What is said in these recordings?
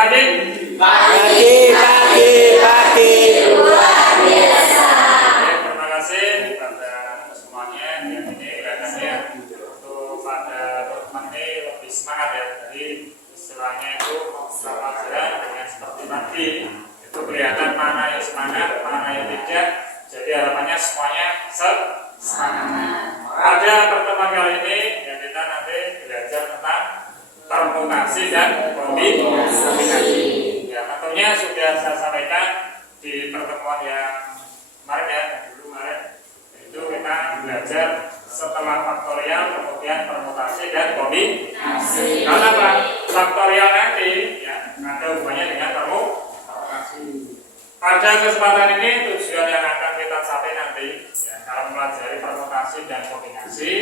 pagi? Pagi. Luar biasa. Terima kasih kepada semuanya yang ini kelihatannya untuk pada teman ini lebih semangat ya. Jadi istilahnya itu pelajaran dengan seperti tadi itu kelihatan mana yang semangat, mana yang tidak. Jadi harapannya semuanya semangat. Pada pertemuan kali ini ya kita nanti belajar tentang permutasi dan kombinasi. Ya tentunya sudah saya sampaikan di pertemuan yang kemarin ya, itu kita belajar setelah faktorial kemudian permutasi dan kombinasi. Karena apa? Faktorial nanti ya ada hubungannya dengan permutasi. Pada kesempatan ini tujuan yang akan kita capai nanti ya, kalau mempelajari permutasi dan kombinasi,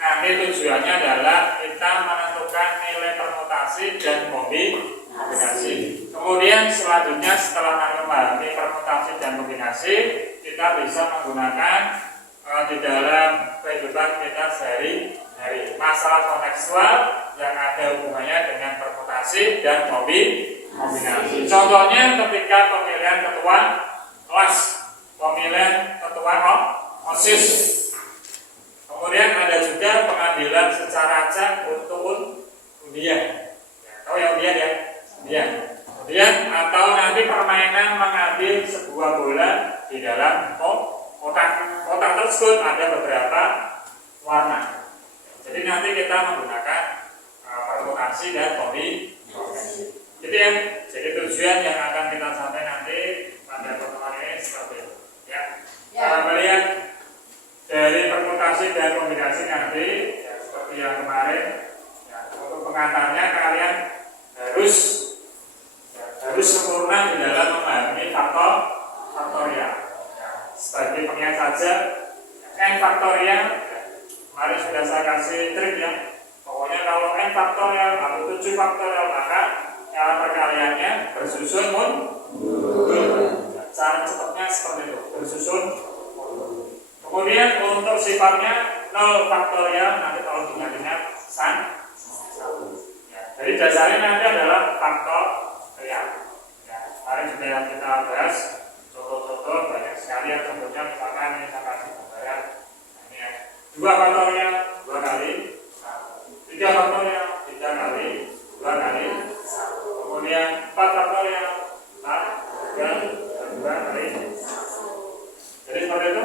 nanti tujuannya adalah kita menentukan nilai permutasi dan kombinasi. Kemudian selanjutnya setelah kami memahami permutasi dan kombinasi, kita bisa menggunakan di dalam kehidupan kita sehari-hari masalah kontekstual yang ada hubungannya dengan permutasi dan kombinasi. Contohnya ketika pemilihan ketua kelas, pemilihan ketua OSIS. Kemudian ada juga pengambilan secara acak untuk undian. Ya, tahu ya undian ya? Undian. Kemudian atau nanti permainan mengambil sebuah bola di dalam kotak. Kotak tersebut ada beberapa warna. Jadi nanti kita menggunakan permutasi dan kombinasi. Gitu ya. Jadi tujuan yang akan kita sampai nanti pada pertemuan ini seperti itu. Ya. Kita melihat dari permutasi dan kombinasi nanti ya, seperti yang kemarin ya, untuk pengantarnya kalian harus sempurna di dalam memahami faktorial ya, sebagai pengingat saja n faktorial ya, kemarin sudah saya kasih trik ya, pokoknya kalau n faktorial atau 7 faktorial maka cara perkaliannya bersusun mundur. Cara cepatnya seperti itu, bersusun mundur. Kemudian untuk sifatnya 0 faktorial nanti kalau diingat-ingat ya, jadi dasarnya nanti adalah faktorial. Ya, mari sudah kita bahas contoh-contoh banyak sekali yang contohnya misalkan ini saya kasih gambaran ini ya, 2 faktorial 2 kali 1, 3 faktorial 3 kali 2 kali 1, kemudian 4 faktorial 4 2 kali 1. Jadi seperti itu.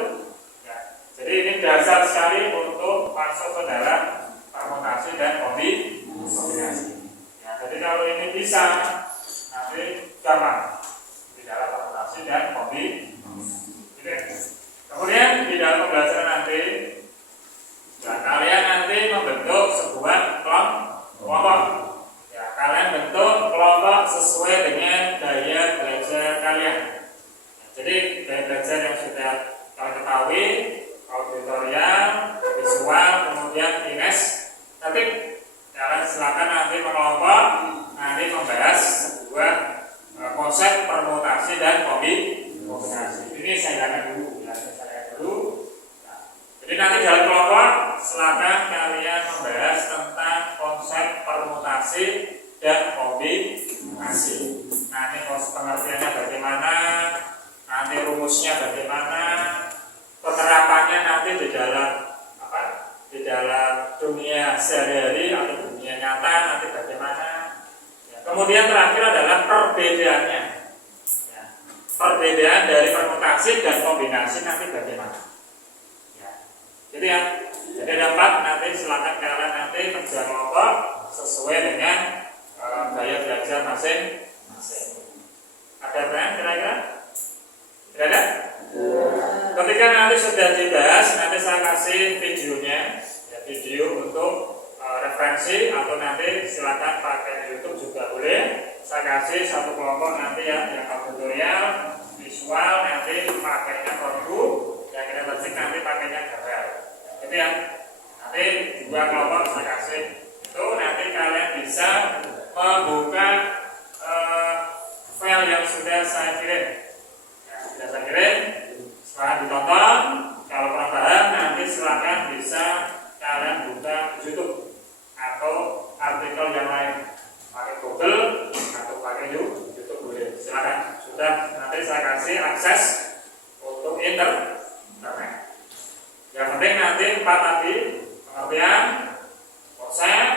Jadi ini dasar sekali untuk masuk ke dalam permutasi dan kombinasi. Ya, jadi kalau ini bisa nanti gampang di dalam permutasi dan kombinasi. Kemudian di dalam pembelajaran nanti, ya, kalian nanti membentuk sebuah kelompok. Ya, kalian bentuk kelompok sesuai dengan gaya belajar kalian. Ya, jadi gaya belajar yang sudah kalian ketahui, auditorial, visual, kemudian kinestetik. Kalian silakan nanti mengelompok, nanti membahas sebuah konsep permutasi dan kombinasi. Ini saya akan dulu, ya, Nah, jadi nanti dalam kelompok silakan kalian membahas tentang konsep permutasi dan kombinasi. Nanti konsep pengertiannya bagaimana, nanti rumusnya bagaimana, penerapannya nanti di dalam dunia sehari-hari atau dunia nyata nanti bagaimana ya. Kemudian terakhir adalah perbedaannya ya. Perbedaan dari permutasi dan kombinasi nanti bagaimana ya. Jadi ya, jadi ada 4, nanti silakan kalian nanti kerja kelompok sesuai dengan gaya belajar masing-masing. Ada pertanyaan kira-kira? Tidak ada? Ketika nanti sudah dibahas, nanti saya kasih videonya, ya, video untuk referensi atau nanti silakan pakai YouTube juga boleh. Saya kasih satu kelompok nanti ya, yang auditorial, visual, nanti pakainya notebook, yang kinetik nanti pakainya gambar. Itu ya. Nanti 2 kelompok saya kasih. Itu nanti kalian bisa membuka file yang sudah saya kirim. Ya, sudah saya kirim. Setelah ditonton, kalau kurang paham nanti silakan bisa kalian buka YouTube atau artikel yang lain, pakai Google atau pakai Sudah, nanti saya kasih akses untuk internet. Yang penting nanti 4 tadi, pengertian, konsep,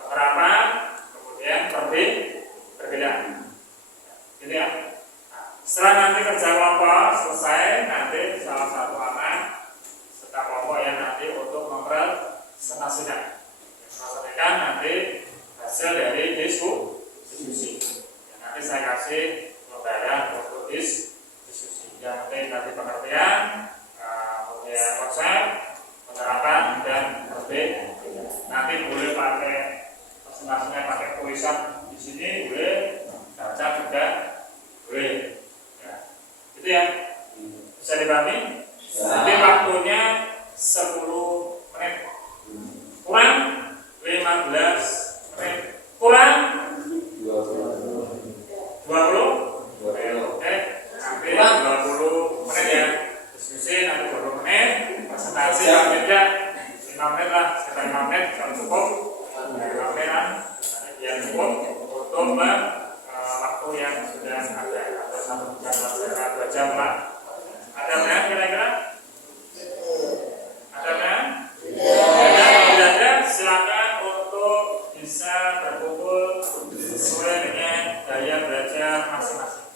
penerapan, kemudian perbedaan. Gitu ya. Setelah nanti kerja kelompok selesai, nanti salah satu anak serta kelompok yang nanti untuk mempresentasikan. Presentasikan nanti hasil dari diskusi. Nanti saya kasih lembaga untuk diskusi. Yang penting nanti pengertian, kemudian konsep, penerapan dan perbedaan. Nanti boleh pakai presentasinya pakai tulisan di sini, boleh baca juga boleh. Ya. Itu ya. Bisa dipahami? Nanti waktunya 10 menit. Kurang 15 menit. Kurang 20. Oke. Nanti 20 menit ya. Diskusi nanti 20 menit. Presentasi tidak 5 menit lah. Sekitar 5 menit kalau cukup. 5 menit lah. Biar cukup untuk waktu yang sudah ada atau 1 jam lah, 2 jam lah. Ada nggak kira-kira? Ada nggak? Tidak ada. Silakan untuk bisa berkumpul sesuai dengan gaya belajar masing-masing.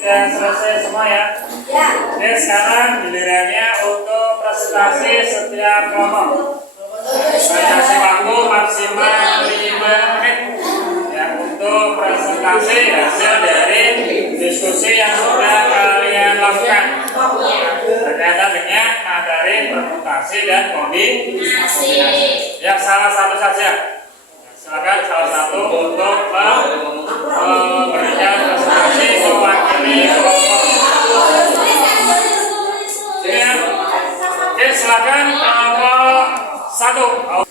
Sudah selesai semua ya? Oke, sekarang gilirannya untuk presentasi setiap kelompok. Saya kasih waktu maksimal 5 menit ya, untuk presentasi hasil dari diskusi yang sudah kalian lakukan berkaitan dengan materi permutasi dan kombinasi. Ya, salah satu saja. Silakan salah satu untuk memberikan presentasi mewakili kelompok. Ya. Oke, silakan kelompok 1.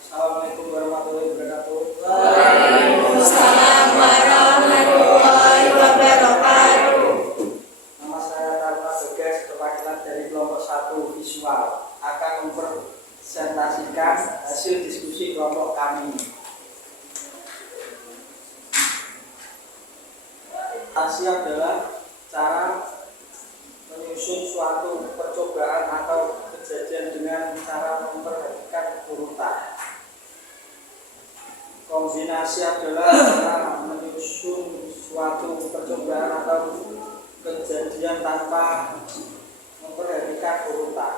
Assalamualaikum warahmatullahi wabarakatuh. Waalaikumsalam warahmatullahi wabarakatuh. Nama saya Taruna Beges, perwakilan dari kelompok 1 visual, akan mempresentasikan hasil diskusi kelompok kami. Aksi adalah cara menyusun suatu percobaan atau kejadian dengan cara memperhatikan urutan. Kombinasi adalah cara menyusun suatu percobaan atau kejadian tanpa memperhatikan urutan.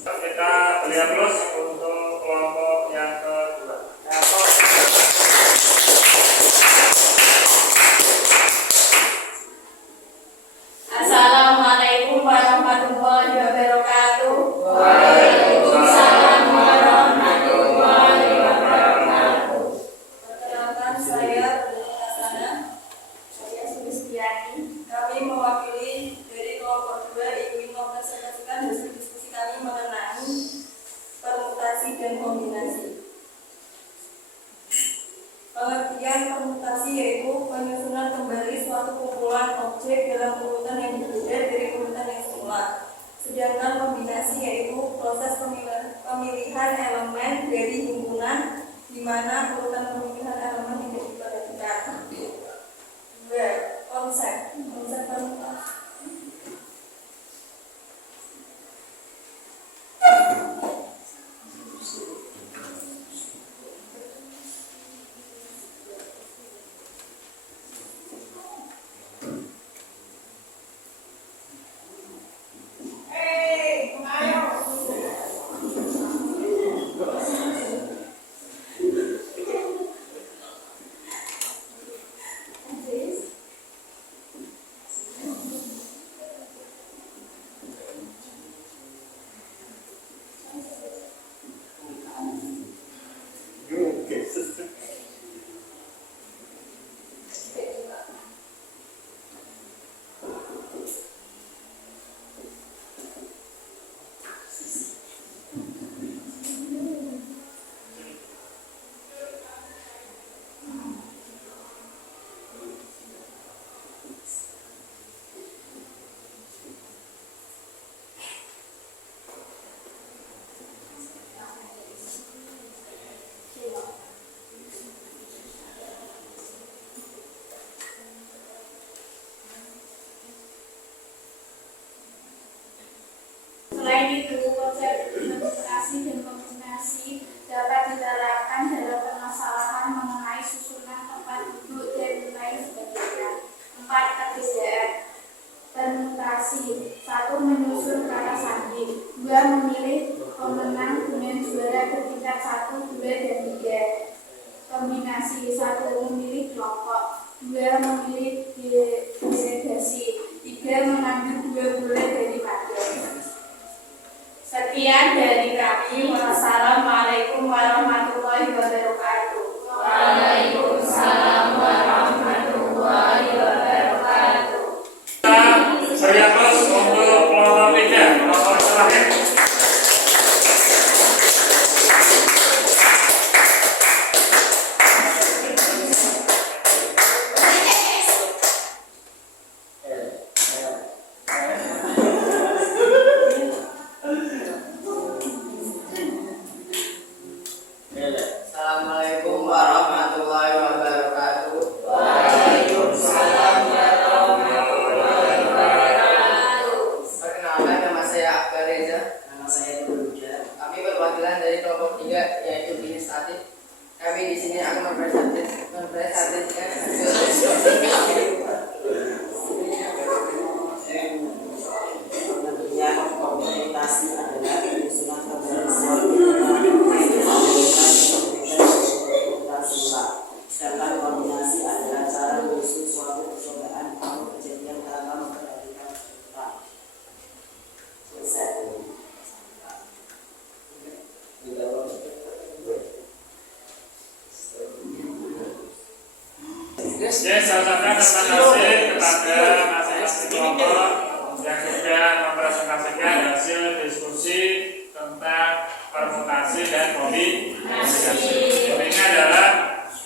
Kita lihat terus untuk kelompok yang kedua. Assalamualaikum warahmatullahi wabarakatuh. Waalaikumsalam warahmatullahi wabarakatuh. Perkenalkan saya Sana. Saya Sulistia. kombinasi yaitu proses pemilihan elemen dari himpunan di mana urutan pemilihan elemen tidak diperhatikan. 2. Konsep permutasi. Selain itu, konsep interpretasi dan kombinasi dapat diterapkan dalam permasalahan mengenai susunan tempat duduk dan lain sebagainya. 4. Perbedaan permutasi. 1. Menyusun kata sandi. 2. Memilih pemenang dengan juara bertingkat 1, 2, dan 3. Kombinasi. 1. Memilih kelompok. 2. Memilih delegasi. 3. Mengambil 2 bulan daripada. Sekian dari kami. Wassalamualaikum warahmatullahi wabarakatuh. Waalaikumsalam warahmatullahi wabarakatuh. Beri aplaus untuk kelompok 3, kelompok terakhir. Assalamualaikum warahmatullahi wabarakatuh. Waalaikumsalam warahmatullahi wabarakatuh. Perkenalkan, nama saya Akbar Reza. Nama saya Duja. Kami perwakilan dari kelompok 3 yaitu administratif. Kami di sini akan mempresentasikan komunikasi adalah penyusunan sedangkan koordinasi adalah cara menyusun suatu percobaan atau kejadian tanpa memperhatikan peserta. Selesai. Saya ucapkan terima kasih kepada masing-masing kelompok yang sudah mempresentasikan hasil diskusi tentang permutasi dan kombinasi. Ini adalah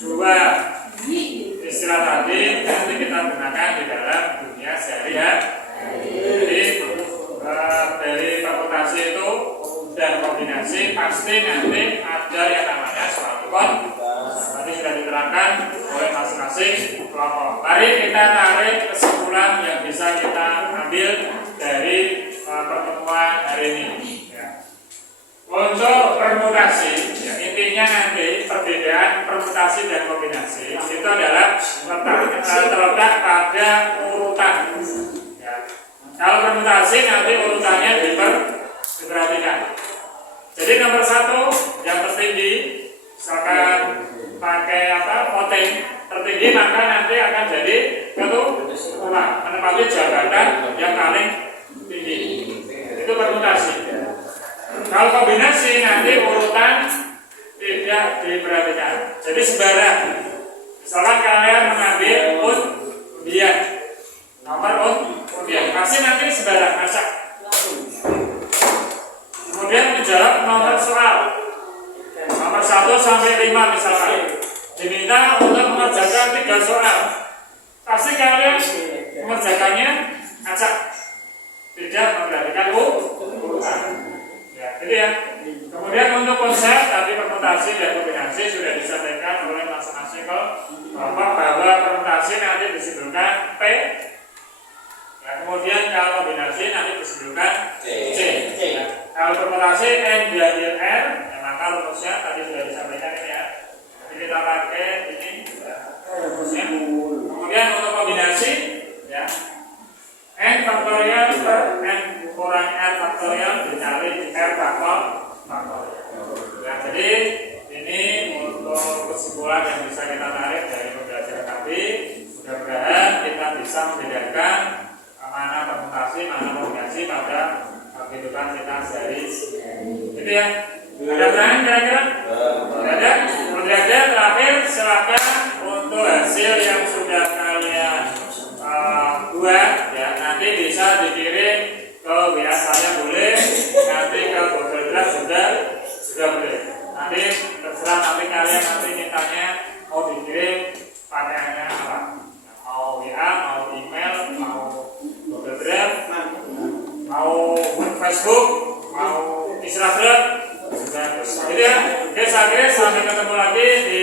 2 istilah tadi nanti kita gunakan di dalam dunia sehari-hari. Jadi dari permutasi itu dan kombinasi pasti nanti ada yang namanya suatu tadi sudah diterangkan oleh masing-masing kelompok. Mari kita tarik kesimpulan yang bisa kita ambil dari pertemuan hari ini. Ya. Untuk permutasi, ya, intinya nanti perbedaan permutasi dan kombinasi itu adalah terletak pada urutan. Ya. Kalau permutasi nanti urutannya diperhatikan. Jadi nomor 1 yang tertinggi, misalkan pakai voting tertinggi, maka nanti akan jadi ketua, menempati jabatan yang paling tinggi. Itu permutasi. Kalau kombinasi nanti urutan tidak diperhatikan. Jadi sembarang. Misalkan kalian mengambil undian, nomor undian, pasti nanti sembarang acak. Kemudian menjawab nomor soal, nomor 1 sampai 5 misalkan. Diminta untuk mengerjakan 3 soal. Pasti kalian mengerjakannya acak, tidak memperhatikan urutan. Nah, ya, jadi ya. Kemudian untuk konsep tadi permutasi dan kombinasi sudah disampaikan oleh masing-masing kelompok bahwa permutasi nanti disebutkan P. Ya, kemudian kalau kombinasi nanti disebutkan C. Ya. Kalau permutasi N diambil R, ya, maka rumusnya tadi sudah disampaikan ini ya. Jadi kita pakai ini. Ya. Kemudian untuk kombinasi, ya, N faktorial per N kurang R faktorial dikali R faktorial. Ya, jadi ini untuk kesimpulan yang bisa kita tarik dari pembelajaran tadi. Mudah-mudahan kita bisa membedakan mana permutasi, mana kombinasi pada kehidupan kita sehari-hari. Jadi ya, ada pertanyaan kira-kira? Ada? Kemudian terakhir silakan untuk hasil yang sudah kalian buat, ya nanti bisa dikirim ke WA saya boleh, nanti ke Google Drive juga boleh. Nanti terserah nanti kalian nanti mintanya mau dikirim pakaiannya apa? Mau WA, mau email, mau Google Drive, mau Facebook, mau Instagram juga. Jadi ya, oke, saya kira sampai ketemu lagi di